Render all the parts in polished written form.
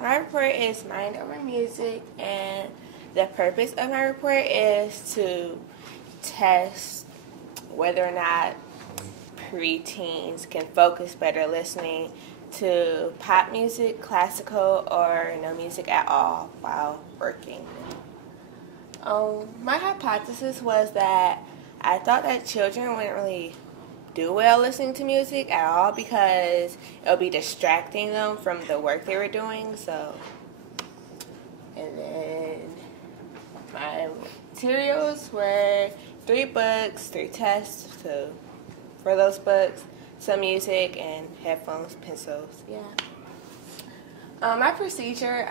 My report is Mind Over Music, and the purpose of my report is to test whether or not preteens can focus better listening to pop music, classical, or no music at all while working. My hypothesis was that I thought that children wouldn't really do well listening to music at all because it would be distracting them from the work they were doing. And then my materials were 3 books, 3 tests for those books, some music, and headphones, pencils. Yeah. My procedure,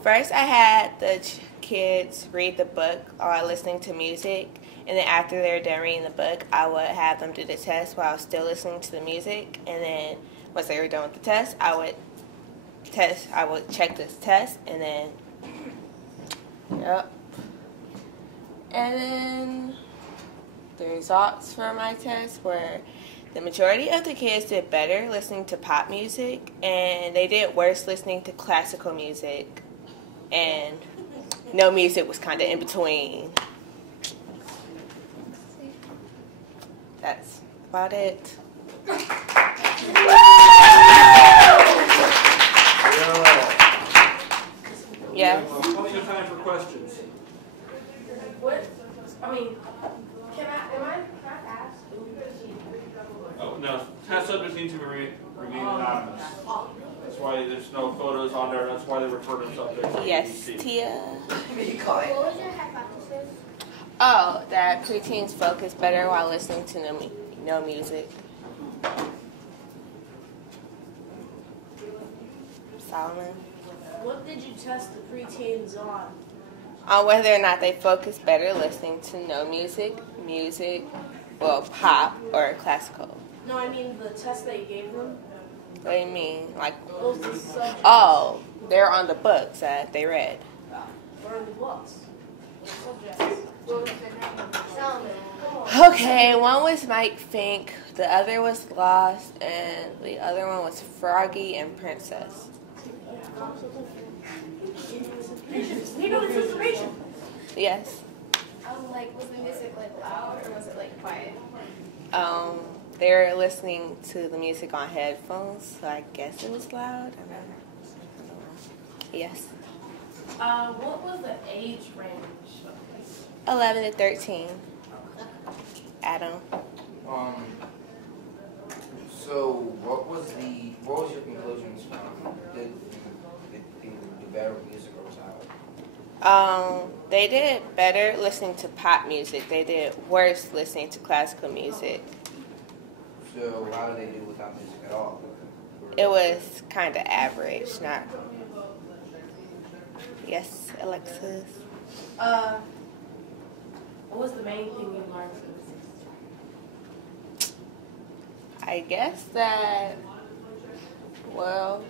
First I had the kids read the book while listening to music, and then after they're done reading the book, I would have them do the test while still listening to the music, and then once they were done with the test, I would check this test, and then, And then the results for my test were the majority of the kids did better listening to pop music, and they did worse listening to classical music, and no music was kind of in between. That's about it. Yeah. Plenty of time for questions. What? Can I ask? Oh, no. Test subjects need to remain anonymous. That's why there's no photos on there. That's why they refer to subjects. Yes, Tia. What was your hypothesis? Oh, that preteens focus better while listening to no music. Solomon? What did you test the preteens on? On whether or not they focus better listening to no music, well, pop, or classical. No, I mean the test that you gave them. What do you mean? Like, What was the subject? oh, they're on the books that they read. What are the books? What subjects? Okay, one was Mike Fink, the other was Lost, and the other one was Froggy and Princess. Yes. Was the music loud or was it quiet? They were listening to the music on headphones, so I guess it was loud. I don't know. Yes. What was the age range of this? 11 to 13. Adam. So what was your conclusions from? Did people do better with music or was loud? They did better listening to pop music. They did worse listening to classical music. So how did they do without music at all? It was kind of average, not. Yes, Alexis. What was the main thing you learned from this? I guess that, well,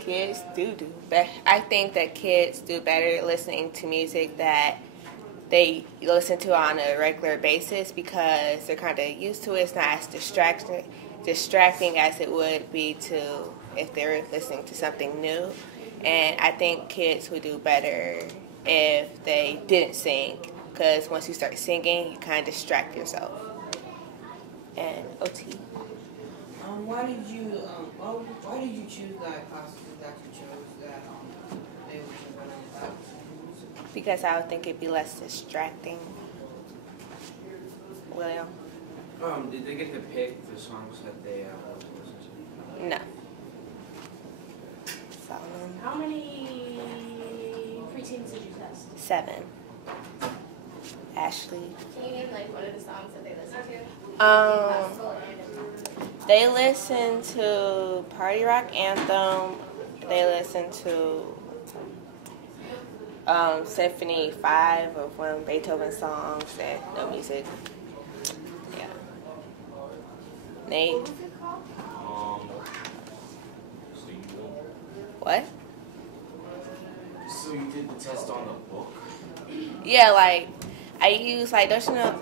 kids do better. I think that kids do better listening to music that they listen to on a regular basis because they're kind of used to it. It's not as distracting as it would be to if they were listening to something new. And I think kids would do better if they didn't sing because once you start singing, you kind of distract yourself. And OT. Why did you choose that classes that you chose that they were better? Because I would think it'd be less distracting. William? Did they get to pick the songs that they listened to? No. Solomon? How many preteens did you test? 7. Ashley? Can you name one of the songs that they listen to? Um, they listen to Party Rock Anthem. They listen to Symphony 5 of one of Beethoven's songs and no music. Yeah. Nate? What? So you did the test on the book? Yeah, I use, don't you know,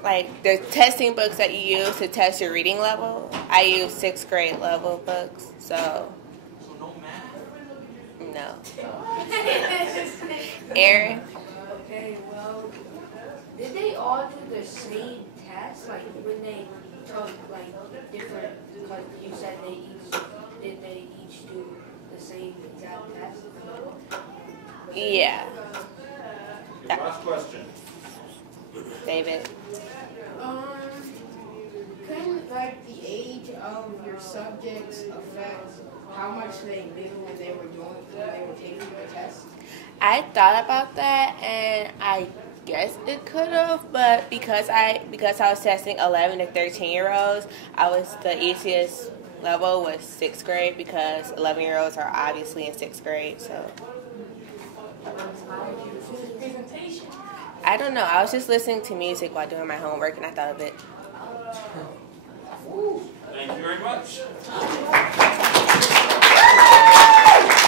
the testing books that you use to test your reading level? I use 6th grade level books, so no math? No. Aaron? Okay, well, did they all do the same test? Like when they took like different, because you said did they each do the same exact test? Yeah. Okay, last question. David? Couldn't like the age of your subjects affect how much they knew when they were taking the test? I thought about that, and I guess it could have, but because I was testing 11 to 13-year-olds, the easiest level was 6th grade because 11-year-olds are obviously in 6th grade. So I don't know. I was just listening to music while doing my homework, and I thought of it. Thank you very much.